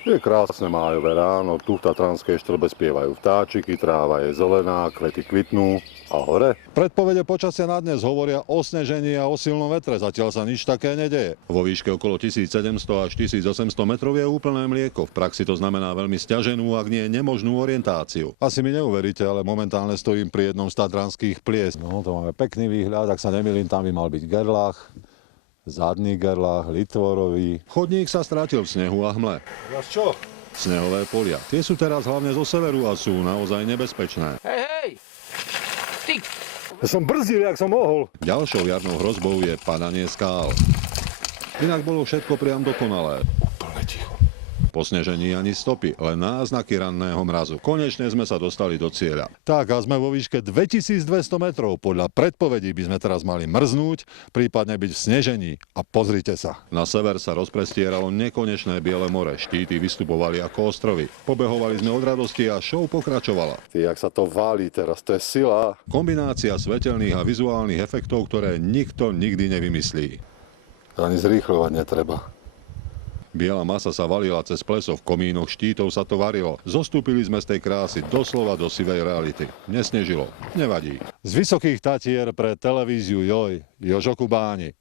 Je krásne májové ráno, tu v Tatranskej Štrbe spievajú vtáčiky, tráva je zelená, kvety kvitnú a hore. Predpovede počasia na dnes hovoria o snežení a o silnom vetre, zatiaľ sa nič také nedeje. Vo výške okolo 1700 až 1800 metrov je úplné mlieko, v praxi to znamená veľmi sťaženú, ak nie nemožnú orientáciu. Asi mi neuveríte, ale momentálne stojím pri jednom z tatranských plies. No, to máme pekný výhľad, ak sa nemýlim, tam by mal byť Gerlach. Zadný Gerlach, Litvorový. Chodník sa strátil v snehu a hmle. Čo? Snehové polia. Tie sú teraz hlavne zo severu a sú naozaj nebezpečné. Hej! Ty! Ja som brzdil, jak som mohol. Ďalšou jarnou hrozbou je padanie skál. Inak bolo všetko priam dokonalé. Úplne ticho. Po snežení ani stopy, len náznaky ranného mrazu. Konečne sme sa dostali do cieľa. Tak a sme vo výške 2200 metrov. Podľa predpovedí by sme teraz mali mrznúť, prípadne byť v snežení. A pozrite sa. Na sever sa rozprestieralo nekonečné biele more. Štíty vystupovali ako ostrovy. Pobehovali sme od radosti a show pokračovala. Ty, jak sa to válí teraz, to je sila. Kombinácia svetelných a vizuálnych efektov, ktoré nikto nikdy nevymyslí. Ani zrýchľovať netreba. Biela masa sa valila cez pleso, v komínoch štítov sa to varilo. Zostúpili sme z tej krásy doslova do sivej reality. Nesnežilo, nevadí. Z Vysokých Tatier pre televíziu Joj, Jožo Kubáni.